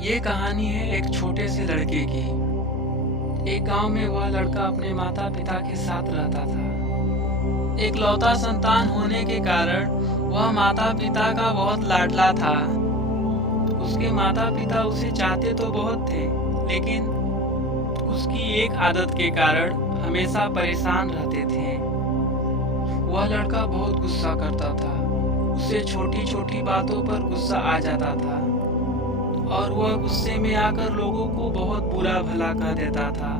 ये कहानी है एक छोटे से लड़के की। एक गांव में वह लड़का अपने माता पिता के साथ रहता था। एक लौता संतान होने के कारण वह माता पिता का बहुत लाडला था। उसके माता पिता उसे चाहते तो बहुत थे, लेकिन उसकी एक आदत के कारण हमेशा परेशान रहते थे। वह लड़का बहुत गुस्सा करता था। उसे छोटी छोटी बातों पर गुस्सा आ जाता था और वह गुस्से में आकर लोगों को बहुत बुरा भला कह देता था।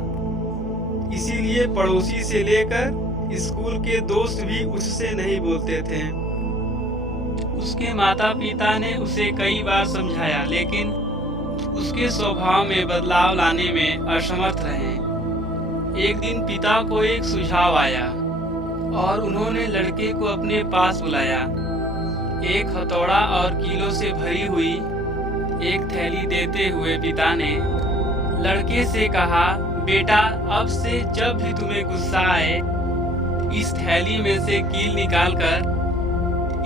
इसीलिए पड़ोसी से लेकर स्कूल के दोस्त भी उससे नहीं बोलते थे। उसके माता पिता ने उसे कई बार समझाया, लेकिन उसके स्वभाव में बदलाव लाने में असमर्थ रहे। एक दिन पिता को एक सुझाव आया और उन्होंने लड़के को अपने पास बुलाया। एक हथौड़ा और कीलों से भरी हुई एक थैली देते हुए पिता ने लड़के से कहा, बेटा, अब से जब भी तुम्हें गुस्सा आए, इस थैली में से कील निकालकर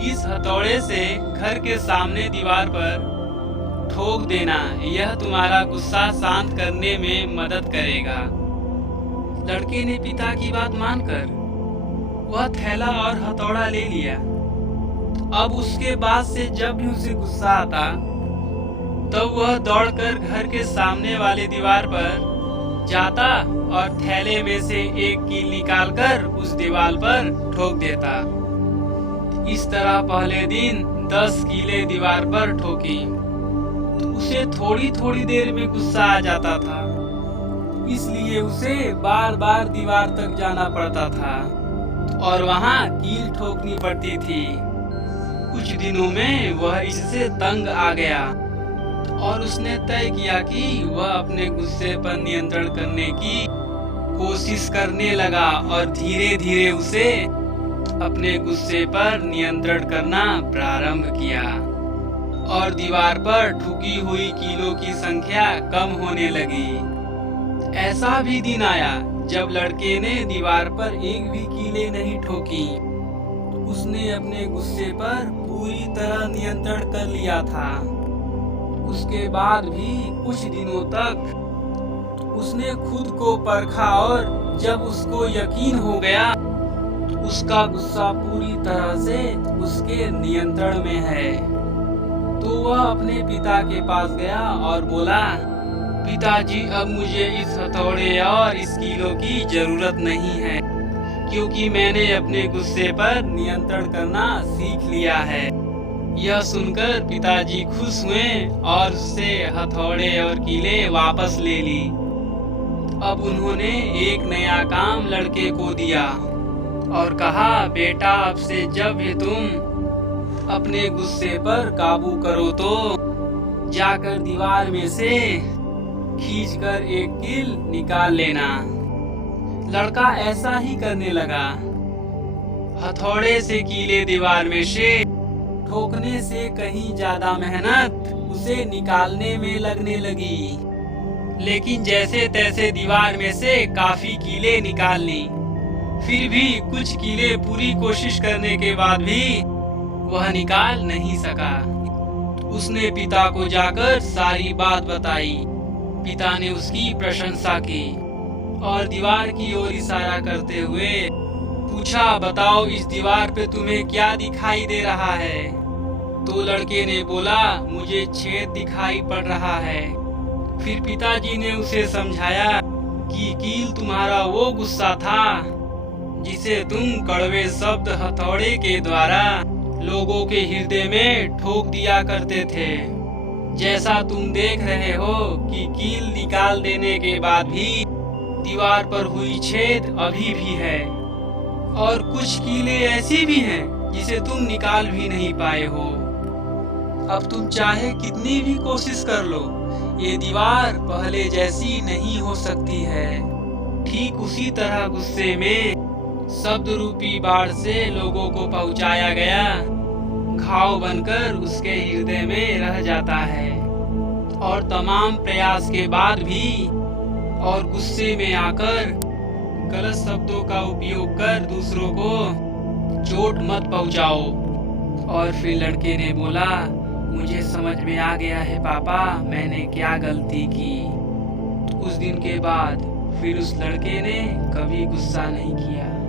इस हथौड़े से घर के सामने दीवार पर ठोक देना। यह तुम्हारा गुस्सा शांत करने में मदद करेगा। लड़के ने पिता की बात मानकर वह थैला और हथौड़ा ले लिया। अब उसके बाद से जब भी उसे गुस्सा आता, तब वह दौड़कर घर के सामने वाले दीवार पर जाता और थैले में से एक कील निकालकर उस दीवार पर ठोक देता। इस तरह पहले दिन 10 कीलें दीवार पर ठोकी। उसे थोड़ी थोड़ी देर में गुस्सा आ जाता था, इसलिए उसे बार बार दीवार तक जाना पड़ता था और वहां कील ठोकनी पड़ती थी। कुछ दिनों में वह इससे तंग आ गया और उसने तय किया कि वह अपने गुस्से पर नियंत्रण करने की कोशिश करने लगा और धीरे धीरे उसे अपने गुस्से पर नियंत्रण करना प्रारंभ किया और दीवार पर ठुकी हुई कीलों की संख्या कम होने लगी। ऐसा भी दिन आया जब लड़के ने दीवार पर एक भी कीलें नहीं ठोकी। उसने अपने गुस्से पर पूरी तरह नियंत्रण कर लिया था। उसके बाद भी कुछ दिनों तक उसने खुद को परखा और जब उसको यकीन हो गया उसका गुस्सा पूरी तरह से उसके नियंत्रण में है, तो वह अपने पिता के पास गया और बोला, पिताजी, अब मुझे इस हथौड़े और इस कीलों की जरूरत नहीं है, क्योंकि मैंने अपने गुस्से पर नियंत्रण करना सीख लिया है। यह सुनकर पिताजी खुश हुए और उससे हथौड़े और कीलें वापस ले ली। अब उन्होंने एक नया काम लड़के को दिया और कहा, बेटा, अब से जब भी तुम अपने गुस्से पर काबू करो तो जाकर दीवार में से खींचकर एक कील निकाल लेना। लड़का ऐसा ही करने लगा। हथौड़े से कीले दीवार में से ठोकने से कहीं ज्यादा मेहनत उसे निकालने में लगने लगी, लेकिन जैसे तैसे दीवार में से काफी कीले निकाल ली। फिर भी कुछ कीले पूरी कोशिश करने के बाद भी वह निकाल नहीं सका। उसने पिता को जाकर सारी बात बताई। पिता ने उसकी प्रशंसा की और दीवार की ओर इशारा करते हुए पूछा, बताओ, इस दीवार पे तुम्हें क्या दिखाई दे रहा है? तो लड़के ने बोला, मुझे छेद दिखाई पड़ रहा है। फिर पिताजी ने उसे समझाया कि कील तुम्हारा वो गुस्सा था जिसे तुम कड़वे शब्द हथौड़े के द्वारा लोगों के हृदय में ठोक दिया करते थे। जैसा तुम देख रहे हो कि कील निकाल देने के बाद भी दीवार पर हुई छेद अभी भी है और कुछ कीलें ऐसी भी हैं जिसे तुम निकाल भी नहीं पाए हो। अब तुम चाहे कितनी भी कोशिश कर लो, ये दीवार पहले जैसी नहीं हो सकती है। ठीक उसी तरह गुस्से में शब्द रूपी बाढ़ से लोगों को पहुंचाया गया घाव बनकर उसके हृदय में रह जाता है और तमाम प्रयास के बाद भी और गुस्से में आकर गलत शब्दों का उपयोग कर दूसरों को चोट मत पहुंचाओ। और फिर लड़के ने बोला, मुझे समझ में आ गया है पापा, मैंने क्या गलती की। उस दिन के बाद फिर उस लड़के ने कभी गुस्सा नहीं किया।